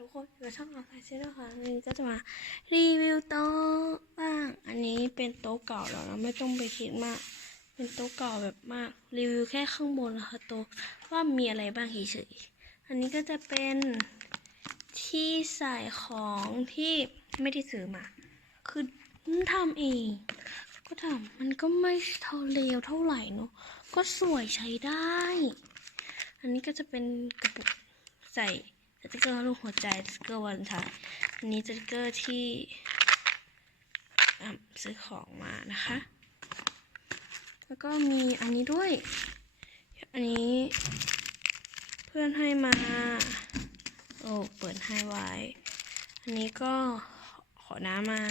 ทุกคนอยู่กับช่องเราไทยเซนค่ะวันนี้ก็จะมารีวิวโต๊ะบ้าง อันนี้เป็นโต๊ะเก่าแล้วนะไม่ต้องไปคิดมาก เป็นโต๊ะเก่าแบบมากรีวิวแค่ข้างบนนะคะโต๊ะว่ามีอะไรบ้างเฉยๆอันนี้ก็จะเป็นที่ใส่ของที่ไม่ได้ซื้อมา คือทำเอง ก็ทำมันก็ไม่เท่าเลวเท่าไหร่เนอะก็สวยใช้ได้ อันนี้ก็จะเป็นกระปุกใส่ สติกเกอร์รูปหัวใจสติกเกอร์วันไทายอันนี้สติกเกอร์ที่ซื้อของมานะคะ แล้วก็มีอันนี้ด้วย อันนี้เพื่อนให้มา โอ้ เปิดให้ไว้ อันนี้ก็ขอน้ำมา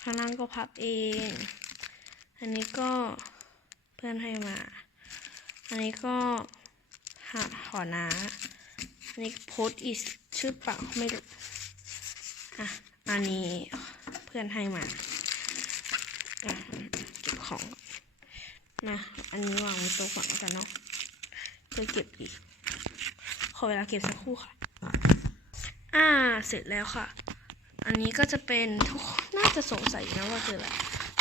ข้างล่างก็พับเอง อันนี้ก็เพื่อนให้มา อันนี้ก็หาขอน้า นนี้โพสอีชื่อเปล่าไม่รู้อะอันนี้เพื่อนให้มาอะเก็บของนะอันนี้วางไว้โต๊ะก่อนแล้วกันเนาะเพื่อเก็บอีกขอเวลาเก็บสักครู่ค่ะ อ่า เสร็จแล้วค่ะ อันนี้ก็จะเป็นทุกคนน่าจะสงสัยนะว่าคืออะไร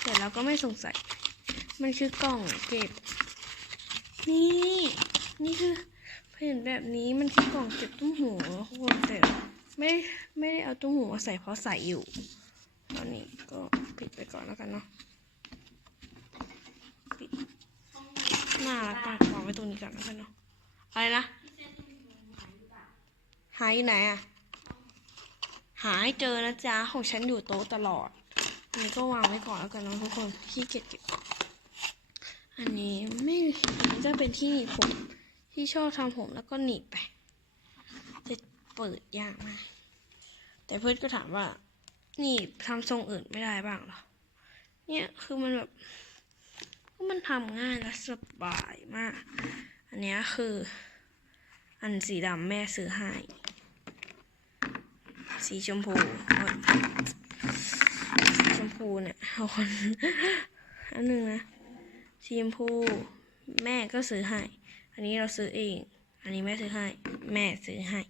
แต่เราก็ไม่สงสัย มันคือกล่องเก็บ นี่ นี่คือ เห็นแบบนี้มันคือกล่องเก็บตุ้มหูนะทุกคนแต่ไม่ไม่ได้เอาตุ้มหูมาใส่เพราะใส่อยู่ ตอนนี้ก็ปิดไปก่อนแล้วกันเนาะปิดหน่ารักมากวางไว้ตรงนี้ก่อนแล้วกันเนาะอะไรนะหายอยู่ไหนอะหาให้เจอนะจ๊ะของฉันอยู่โต๊ะตลอดอันนี้ก็วางไว้ก่อนแล้วกันเนาะทุกคนขี้เกียจเก็บอันนี้ไม่อันนี้จะเป็นที่หนีบผม ที่ชอบทำผมแล้วก็หนีบไปจะเปิดยากมาก แต่เพื่อนก็ถามว่าหนีบทำทรงอื่นไม่ได้บ้างหรอ เนี่ยคือมันแบบมันทำง่ายและสบายมาก อันนี้คือ อันสีดำแม่ซื้อให้ สีชมพูสีชมพูเนี่ยเอาคนอันหนึ่งนะ สีชมพู แม่ก็ซื้อให้ อันนี้เราซื้อเอง อันนี้แม่ซื้อให้ แม่ซื้อให้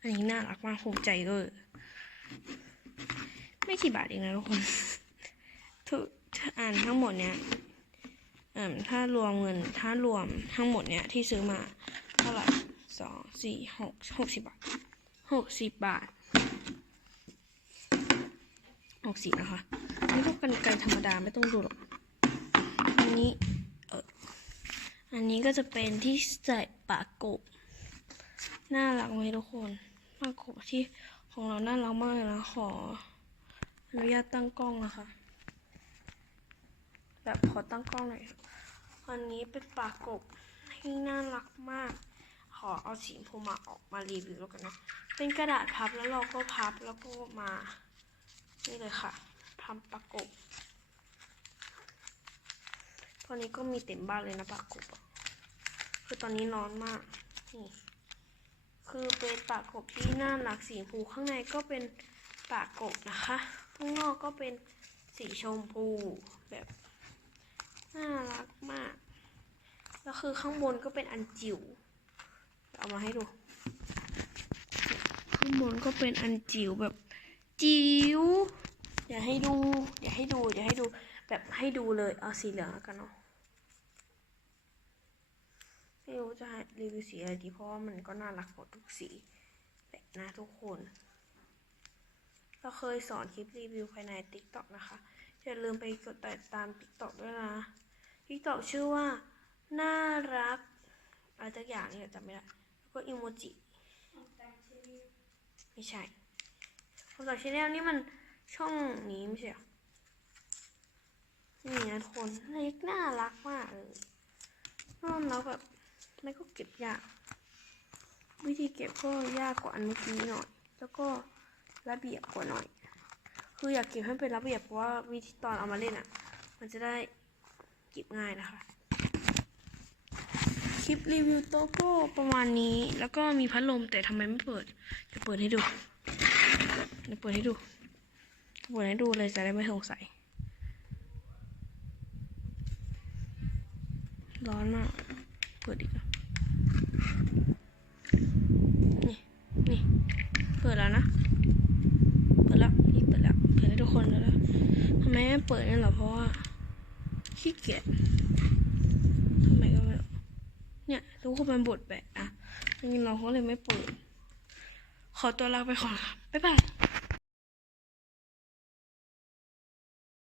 อันนี้น่ารักมากภูมิใจเวอไม่กี่บาทเองนะทุกคน ทุกอ่านทั้งหมดเนี้ยอ่มถ้ารวมเงิน ถ้ารวมทั้งหมดเนี่ยที่ซื้อมา เท่าไหร่สองสี่หกหกสิบบาทหกสิบบาท หกสิบนะคะนี่ก็กันไกธรรมดาไม่ต้องดูหรอก อันนี้เอออันนี้ก็จะเป็นที่ใส่ปากกบ น่ารักไหมทุกคนปากกบที่ของเราน่ารักมากเลยนะขออนุญาตตั้งกล้องนะคะ แบบขอตั้งกล้องหน่อยอันนี้เป็นปากกบที่น่ารักมาก ขอเอาสีพูมาออกมารีวิวแล้วกันนะ เป็นกระดาษพับแล้วเราก็พับแล้วก็มา นี่เลยค่ะทำปลากบตอนนี้ก็มีเต็มบ้านเลยนะปลากบคือตอนนี้ร้อนมาก นี่ คือเป็นปลากบที่น่ารักสีชมพูข้างในก็เป็นปลากบนะคะข้างนอกก็เป็นสีชมพูแบบน่ารักมาก แล้วคือข้างบนก็เป็นอันจิ๋วเอามาให้ดู ข้างบนก็เป็นอันจิ๋วแบบจิ๋ว เดี๋ยวให้ดูเดี๋ยวให้ดูเดี๋ยวให้ดู แบบให้ดูเลย เอาสีเหลืองแล้วกันเนาะ ไม่รู้จะหรีวิวสีอะไรดี เพราะว่ามันก็น่ารักหมดทุกสีแหละนะทุกคน เราเคยสอนคลิปรีวิวภายใน TikTok นะคะ อย่าลืมไปกดติดตาม TikTok ด้วยนะ TikTok ชื่อว่า น่ารักอะไรสักอย่างเนี่ยจำไม่ได้ แล้วก็อิโมจิไม่ใช่ของจากชแนลนี่มัน ช่องนี้ไม่ใช่หรอนี่นะทุกคนเล็กน่ารักมากเลยน่ารักแบบไม่ก็เก็บยาก วิธีเก็บก็ยากกว่าอันเมื่อกี้หน่อย แล้วก็ระเบียบกว่าหน่อย คืออยากเก็บให้เป็นระเบียบเพราะว่าวิธีตอนเอามาเล่นอะ มันจะได้เก็บง่ายนะคะ คลิปรีวิวโต๊ะก็ประมาณนี้ แล้วก็มีพัดลมแต่ทำไมไม่เปิด จะเปิดให้ดู จะเปิดให้ดู เปิดให้ดูเลยจะได้ไม่สงสัย ร้อนมาก เปิดอีกอะนี่ นี่ เปิดแล้วนะ เปิดแล้ว นี่เปิดแล้ว เปิดให้ทุกคนแล้วทำไมไม่เปิดเนี่ยหรอ เพราะว่าขี้เกียจทำไมก็ไม่รู้เนี่ยทุกคนมันบดแปะอะงั้นเราก็เลยไม่เปิด ขอตัวลาไปก่อนค่ะบ๊ายบาย